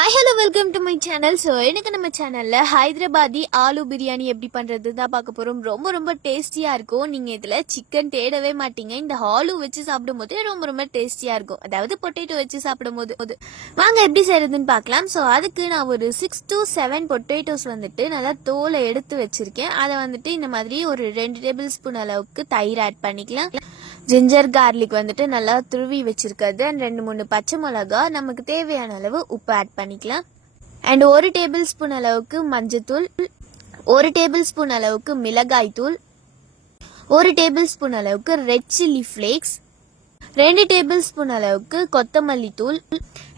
Hi hello welcome to my channel. So எனக்கு நம்ம சேனலில் ஹைதராபாதி ஆலு பிரியாணி எப்படி பண்ணுறது தான் பார்க்க போகிறோம். ரொம்ப ரொம்ப டேஸ்டியாக இருக்கும். நீங்கள் இதில் சிக்கன் தேடவே மாட்டீங்க. இந்த ஆலு வச்சு சாப்பிடும்போது ரொம்ப ரொம்ப டேஸ்டியாக இருக்கும். அதாவது பொட்டேட்டோ வச்சு சாப்பிடும்போது வாங்க எப்படி செய்கிறதுன்னு பார்க்கலாம். ஸோ அதுக்கு நான் ஒரு 6 to 7 பொட்டேட்டோஸ் வந்துட்டு நல்லா தோலை எடுத்து வச்சுருக்கேன். அதை வந்துட்டு இந்த மாதிரி ஒரு 2 டேபிள் ஸ்பூன் அளவுக்கு தயிர் ஆட் பண்ணிக்கலாம். ஜிஞ்சர் கார்லிக் வந்துட்டு நல்லா துருவி வச்சிருக்கிறது அண்ட் 2-3 பச்சை மிளகா, நமக்கு தேவையான அளவு உப்பு ஆட் பண்ணிக்கலாம். அண்ட் 1 டேபிள் ஸ்பூன் அளவுக்கு மஞ்சத்தூள், 1 டேபிள் ஸ்பூன் அளவுக்கு மிளகாய் தூள், 1 டேபிள் ஸ்பூன் அளவுக்கு red chilli flakes, 2 table spoon அளவுக்கு கொத்தமல்லி தூள்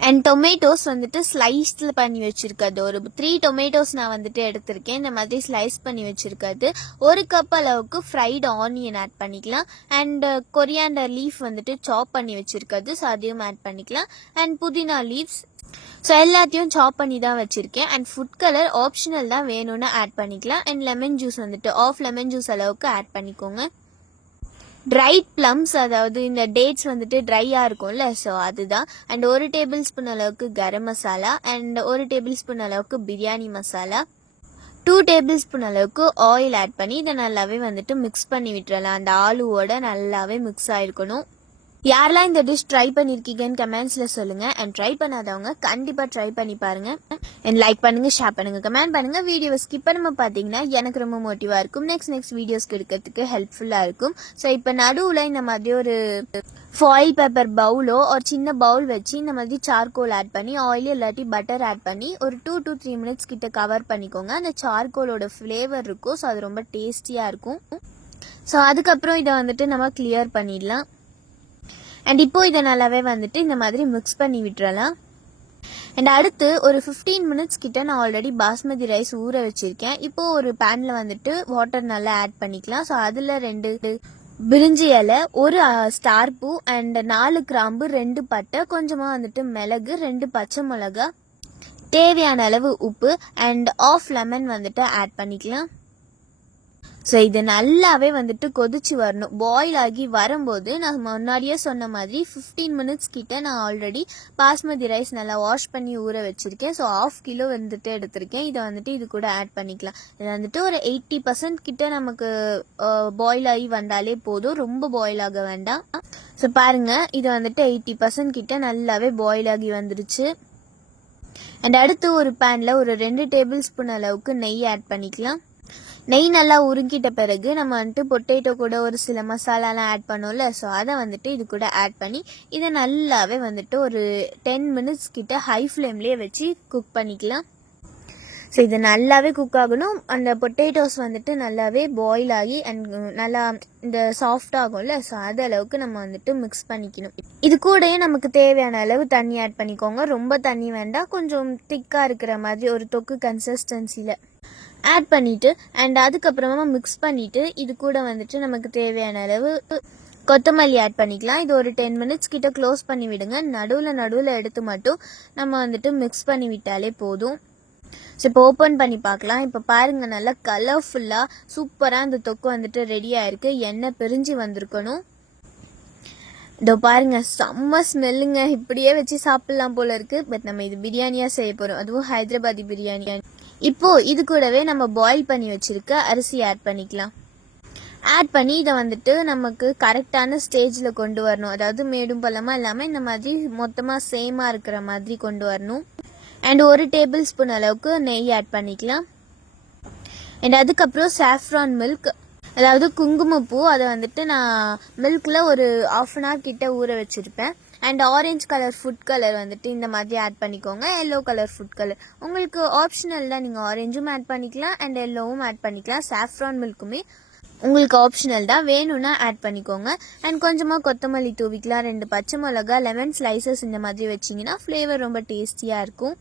அண்ட் டொமேட்டோஸ் வந்துட்டு ஸ்லைஸ்ல பண்ணி வச்சிருக்காது. ஒரு 3 டொமேட்டோஸ் நான் வந்துட்டு எடுத்திருக்கேன். இந்த மாதிரி ஸ்லைஸ் பண்ணி வச்சிருக்காது. 1 கப் அளவுக்கு ஃப்ரைடு ஆனியன் ஆட் பண்ணிக்கலாம். அண்ட் கொரியாண்டர் லீஃப் வந்துட்டு சாப் பண்ணி வச்சிருக்காது. ஸோ அதையும் ஆட் பண்ணிக்கலாம். அண்ட் புதினா லீவ்ஸ். ஸோ எல்லாத்தையும் சாப் பண்ணி தான் வச்சிருக்கேன். அண்ட் ஃபுட் கலர் ஆப்ஷனல் தான், வேணும்னு ஆட் பண்ணிக்கலாம். அண்ட் லெமன் ஜூஸ் வந்துட்டு ஆஃப் லெமன் ஜூஸ் அளவுக்கு ஆட் பண்ணிக்கோங்க. ட்ரைட் ப்ளம்ஸ், அதாவது இந்த டேட்ஸ் வந்துட்டு ட்ரையாக இருக்கும்ல, ஸோ அதுதான். அண்ட் 1 டேபிள் ஸ்பூன் அளவுக்கு garam masala and 1 table spoon அளவுக்கு பிரியாணி மசாலா, 2 டேபிள் ஸ்பூன் அளவுக்கு ஆயில் ஆட் பண்ணி இதை நல்லாவே வந்துட்டு மிக்ஸ் பண்ணி விட்டுறலாம். அந்த ஆலுவோட நல்லாவே மிக்ஸ் ஆயிருக்கணும். யாரெல்லாம் இந்த டிஷ் ட்ரை பண்ணியிருக்கீங்கன்னு கமெண்ட்ஸில் சொல்லுங்கள். அண்ட் ட்ரை பண்ணாதவங்க கண்டிப்பாக ட்ரை பண்ணி பாருங்கள். அண்ட் லைக் பண்ணுங்கள், ஷேர் பண்ணுங்கள், கமெண்ட் பண்ணுங்கள். வீடியோவை ஸ்கிப் பண்ணாமல் பார்த்தீங்கன்னா எனக்கு ரொம்ப மோட்டிவாக இருக்கும். நெக்ஸ்ட் வீடியோஸ்க்கு எடுக்கிறதுக்கு ஹெல்ப்ஃபுல்லாக இருக்கும். ஸோ இப்போ நடுவில் இந்த மாதிரி ஒரு ஃபாயில் பேப்பர் பவுலோ ஒரு சின்ன பவுல் வச்சு இந்த மாதிரி சார்கோல் ஆட் பண்ணி ஆயில் இல்லாட்டி பட்டர் ஆட் பண்ணி ஒரு 2 to 3 மினிட்ஸ் கிட்ட கவர் பண்ணிக்கோங்க. அந்த சார்கோலோட ஃப்ளேவர் இருக்கும். ஸோ அது ரொம்ப டேஸ்டியாக இருக்கும். ஸோ அதுக்கப்புறம் இதை வந்துட்டு நம்ம கிளியர் பண்ணிடலாம். அண்ட் இப்போ இதை நல்லாவே வந்துட்டு இந்த மாதிரி மிக்ஸ் பண்ணி விட்டுறலாம். அண்ட் அடுத்து ஒரு 15 மினிட்ஸ் கிட்ட நான் ஆல்ரெடி பாஸ்மதி ரைஸ் ஊற வச்சிருக்கேன். இப்போ ஒரு பேனில் வந்துட்டு வாட்டர் நல்லா ஆட் பண்ணிக்கலாம். ஸோ அதில் 2 பிரிஞ்சி இலை, 1 ஸ்டார் பூ அண்ட் 4 கிராம்பு, 2 பட்டை, கொஞ்சமாக வந்துட்டு மிளகு, 2 பச்சை மிளகா, தேவையான அளவு உப்பு அண்ட் ஆஃப் லெமன் வந்துட்டு ஆட் பண்ணிக்கலாம். ஸோ இது நல்லாவே வந்துட்டு கொதிச்சு வரணும். பாயில் ஆகி வரும்போது நான் முன்னாடியே சொன்ன மாதிரி 15 மினிட்ஸ் கிட்ட நான் ஆல்ரெடி பாஸ்மதி ரைஸ் நல்லா வாஷ் பண்ணி ஊற வச்சிருக்கேன். ஸோ 1/2 கிலோ வந்துட்டு எடுத்திருக்கேன். இதை வந்துட்டு இது கூட ஆட் பண்ணிக்கலாம். இது வந்துட்டு ஒரு 80% கிட்ட நமக்கு பாயில் ஆகி வந்தாலே போதும், ரொம்ப பாயில் ஆக வேண்டாம். ஸோ பாருங்க, இது வந்துட்டு 80% கிட்ட நல்லாவே பாயில் ஆகி வந்துருச்சு. அண்ட் அடுத்து ஒரு பேனில் ஒரு 2 டேபிள் ஸ்பூன் அளவுக்கு நெய் ஆட் பண்ணிக்கலாம். நெய் நல்லா உருக்கிட்ட பிறகு நம்ம வந்துட்டு பொட்டேட்டோ கூட ஒரு சில மசாலாலாம் ஆட் பண்ணோம்ல, ஸோ அதை வந்துட்டு இது கூட ஆட் பண்ணி இதை நல்லாவே வந்துட்டு ஒரு 10 மினிட்ஸ் கிட்ட ஹை ஃப்ளேம்லேயே வச்சு குக் பண்ணிக்கலாம். ஸோ இது நல்லாவே குக் ஆகணும். அந்த பொட்டேட்டோஸ் வந்துட்டு நல்லாவே பாயில் ஆகி அண்ட் நல்லா இந்த சாஃப்ட் ஆகும்ல, ஸோ அது அளவுக்கு நம்ம வந்துட்டு மிக்ஸ் பண்ணிக்கணும். இது கூடயே நமக்கு தேவையான அளவு தண்ணி ஆட் பண்ணிக்கோங்க. ரொம்ப தண்ணி வேண்டாம், கொஞ்சம் திக்காக இருக்கிற மாதிரி ஒரு தொக்கு கன்சிஸ்டன்சியில் ஆட் பண்ணிவிட்டு அண்ட் அதுக்கப்புறமா மிக்ஸ் பண்ணிவிட்டு இது கூட வந்துட்டு நமக்கு தேவையான அளவு கொத்தமல்லி ஆட் பண்ணிக்கலாம். இது ஒரு 10 மினிட்ஸ் கிட்ட க்ளோஸ் பண்ணி விடுங்க. நடுவில் எடுத்து மட்டும் நம்ம வந்துட்டு மிக்ஸ் பண்ணி விட்டாலே போதும். ஸோ இப்போ ஓப்பன் பண்ணி பார்க்கலாம். இப்போ பாருங்கள், நல்லா கலர்ஃபுல்லாக சூப்பராக இந்த தொக்கு வந்துட்டு ரெடி ஆயிருக்கு. எண்ணெய் பிரிஞ்சு வந்திருக்கணும். இதோ பாருங்க, செம்ம ஸ்மெல்லுங்க. இப்படியே வச்சு சாப்பிட்லாம் போல இருக்கு. பட் நம்ம இது பிரியாணியாக செய்ய போகிறோம், அதுவும் ஹைதராபாதி பிரியாணி. இப்போ இது கூடவே நம்ம பாயில் பண்ணி வச்சிருக்க அரிசி ஆட் பண்ணிக்கலாம். ஆட் பண்ணி இதை வந்துட்டு நமக்கு கரெக்டான ஸ்டேஜில் கொண்டு வரணும். அதாவது மேடும் பள்ளமாக இல்லாமல் இந்த மாதிரி மொத்தமாக சேமாக இருக்கிற மாதிரி கொண்டு வரணும். அண்ட் 1 டேபிள் ஸ்பூன் அளவுக்கு நெய் ஆட் பண்ணிக்கலாம். அண்ட் அதுக்கப்புறம் சாஃப்ரான் மில்க், அதாவது குங்குமப்பூ, அதை வந்துட்டு நான் மில்கில் ஒரு 1/2 an hour கிட்ட ஊற வச்சுருப்பேன். And orange colour food colour வந்துட்டு இந்த மாதிரி ஆட் பண்ணிக்கோங்க. எல்லோ கலர் ஃபுட் கலர் உங்களுக்கு ஆப்ஷனல் தான், நீங்கள் ஆரஞ்சும் ஆட் பண்ணிக்கலாம் அண்ட் எல்லோவும் ஆட் பண்ணிக்கலாம். சாஃப்ரான் மில்க்குமே உங்களுக்கு ஆப்ஷனல் தான், வேணும்னா ஆட் பண்ணிக்கோங்க. அண்ட் கொஞ்சமாக கொத்தமல்லி தூவிக்கலாம். 2 பச்சை மிளகா, லெமன் ஸ்லைசஸ் இந்த மாதிரி வச்சிங்கன்னா ஃப்ளேவர் ரொம்ப டேஸ்டியாக இருக்கும்.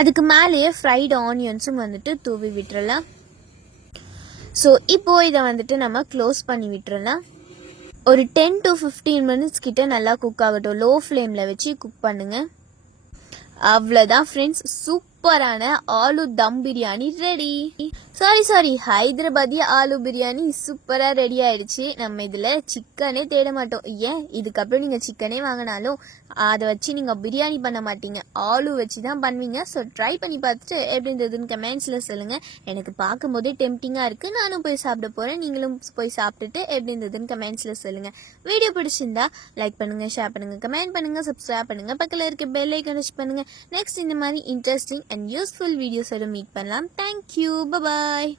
அதுக்கு மேலேயே ஃப்ரைடு ஆனியன்ஸும் வந்துட்டு தூவி விட்டுறலாம். ஸோ இப்போது இதை வந்துட்டு நம்ம க்ளோஸ் பண்ணி விட்டுறலாம். ஒரு 10 to 15 மினிட்ஸ் கிட்ட நல்லா குக் ஆகட்டும். லோ ஃப்ளேமில் வச்சு குக் பண்ணுங்கள். அவ்வளோதான் ஃப்ரெண்ட்ஸ், சூப்பரான ஆலு தம் பிரியாணி ரெடி. சாரி ஹைதராபாதி ஆலு பிரியாணி சூப்பரா ரெடி ஆயிடுச்சு. நம்ம இதுல சிக்கனே தேட மாட்டோம். ஏன் இதுக்கப்புறம் நீங்க சிக்கனே வாங்கினாலும் அதை வச்சு நீங்க பிரியாணி பண்ண மாட்டீங்க, ஆலு வச்சு தான் பண்ணுவீங்க. ஸோ ட்ரை பண்ணி பார்த்துட்டு எப்படி இருந்ததுன்னு கமெண்ட்ஸ்ல சொல்லுங்க. எனக்கு பார்க்கும் போதே டெம்டிங்கா இருக்கு, நானும் போய் சாப்பிட போறேன். நீங்களும் போய் சாப்பிட்டுட்டு எப்படி இருந்ததுன்னு கமெண்ட்ஸ்ல சொல்லுங்க. வீடியோ பிடிச்சிருந்தா லைக் பண்ணுங்க, ஷேர் பண்ணுங்க, கமெண்ட் பண்ணுங்க, சப்ஸ்கிரைப் பண்ணுங்க, பக்கத்துல இருக்க பெல் ஐகானை டச் பண்ணுங்க. நெக்ஸ்ட் இந்த மாதிரி இன்ட்ரெஸ்டிங் அண்ட் யூஸ்ஃபுல் வீடியோஸோட மீட் பண்ணலாம். Thank you, bye bye.